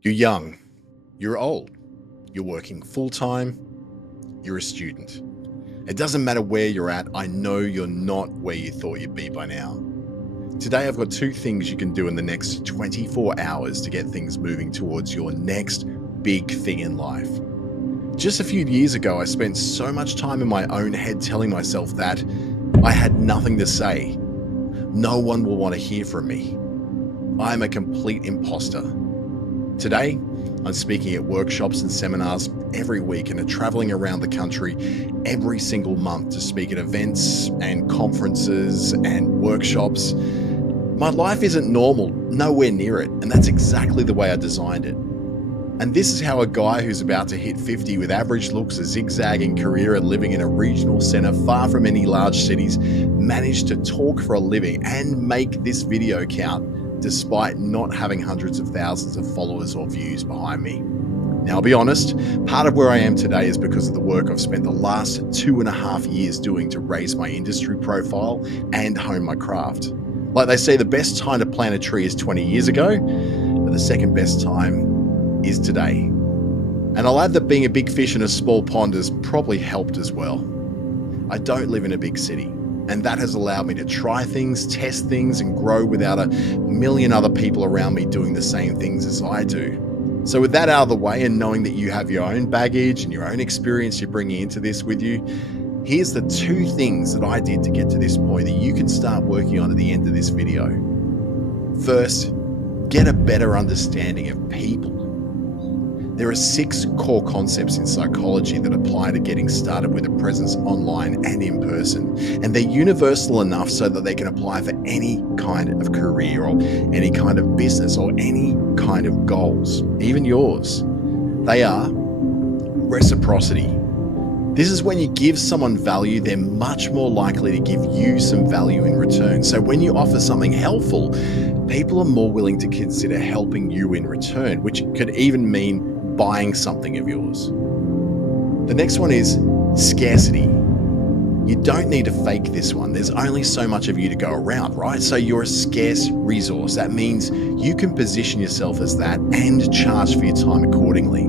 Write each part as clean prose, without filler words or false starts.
You're young, you're old, you're working full-time, you're a student. It doesn't matter where you're at, I know you're not where you thought you'd be by now. Today I've got two things you can do in the next 24 hours to get things moving towards your next big thing in life. Just a few years ago, I spent so much time in my own head telling myself that I had nothing to say. No one will want to hear from me. I'm a complete imposter. Today, I'm speaking at workshops and seminars every week and are traveling around the country every single month to speak at events and conferences and workshops. My life isn't normal, nowhere near it, and that's exactly the way I designed it. And this is how a guy who's about to hit 50 with average looks, a zigzagging career and living in a regional centre far from any large cities managed to talk for a living and make this video count despite not having hundreds of thousands of followers or views behind me. Now, I'll be honest, part of where I am today is because of the work I've spent the last 2.5 years doing to raise my industry profile and hone my craft. Like they say, the best time to plant a tree is 20 years ago, but the second best time is today. And I'll add that being a big fish in a small pond has probably helped as well. I don't live in a big city, and that has allowed me to try things, test things, and grow without a million other people around me doing the same things as I do. So with that out of the way, and knowing that you have your own baggage and your own experience you're bringing into this with you, here's the two things that I did to get to this point that you can start working on at the end of this video. First, get a better understanding of people. There are 6 core concepts in psychology that apply to getting started with a presence online and in person, and they're universal enough so that they can apply for any kind of career or any kind of business or any kind of goals, even yours. They are reciprocity. This is when you give someone value, they're much more likely to give you some value in return. So when you offer something helpful, people are more willing to consider helping you in return, which could even mean buying something of yours. The next one is scarcity. You don't need to fake this one. There's only so much of you to go around, right? So you're a scarce resource. That means you can position yourself as that and charge for your time accordingly.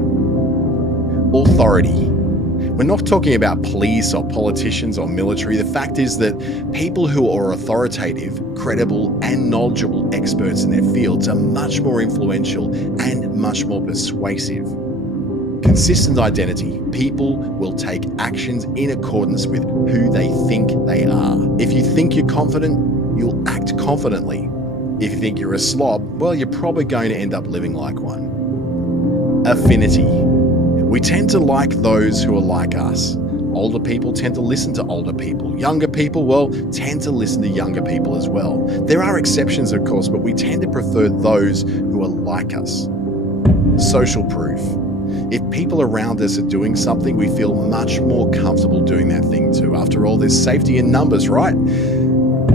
Authority. We're not talking about police or politicians or military. The fact is that people who are authoritative, credible, and knowledgeable experts in their fields are much more influential and much more persuasive. Consistent identity. People will take actions in accordance with who they think they are. If you think you're confident, you'll act confidently. If you think you're a slob, well, you're probably going to end up living like one. Affinity. We tend to like those who are like us. Older people tend to listen to older people. Younger people, well, tend to listen to younger people as well. There are exceptions, of course, but we tend to prefer those who are like us. Social proof. If people around us are doing something, we feel much more comfortable doing that thing too. After all, there's safety in numbers, right?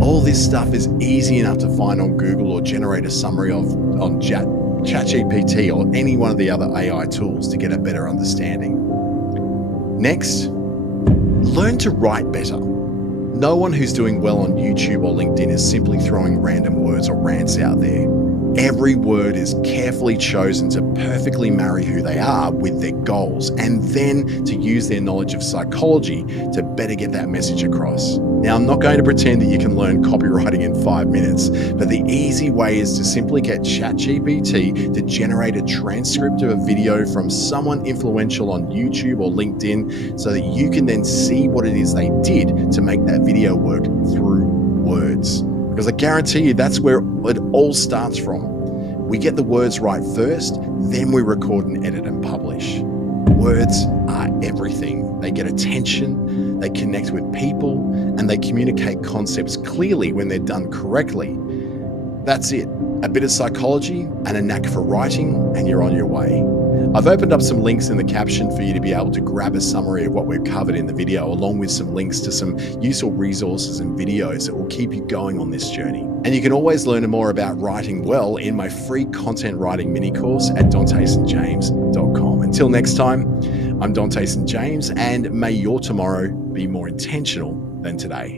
All this stuff is easy enough to find on Google or generate a summary of on ChatGPT or any one of the other AI tools to get a better understanding. Next, learn to write better. No one who's doing well on YouTube or LinkedIn is simply throwing random words or rants out there. Every word is carefully chosen to perfectly marry who they are with their goals, and then to use their knowledge of psychology to better get that message across. Now, I'm not going to pretend that you can learn copywriting in 5 minutes, but the easy way is to simply get ChatGPT to generate a transcript of a video from someone influential on YouTube or LinkedIn so that you can then see what it is they did to make that video work through words. Because I guarantee you that's where it all starts from. We get the words right first, then we record and edit and publish. Words are everything. They get attention, they connect with people, and they communicate concepts clearly when they're done correctly. That's it. A bit of psychology and a knack for writing, and you're on your way. I've opened up some links in the caption for you to be able to grab a summary of what we've covered in the video, along with some links to some useful resources and videos that will keep you going on this journey. And you can always learn more about writing well in my free content writing mini course at DanteSt.James.com. Until next time, I'm Dante St. James, and may your tomorrow be more intentional than today.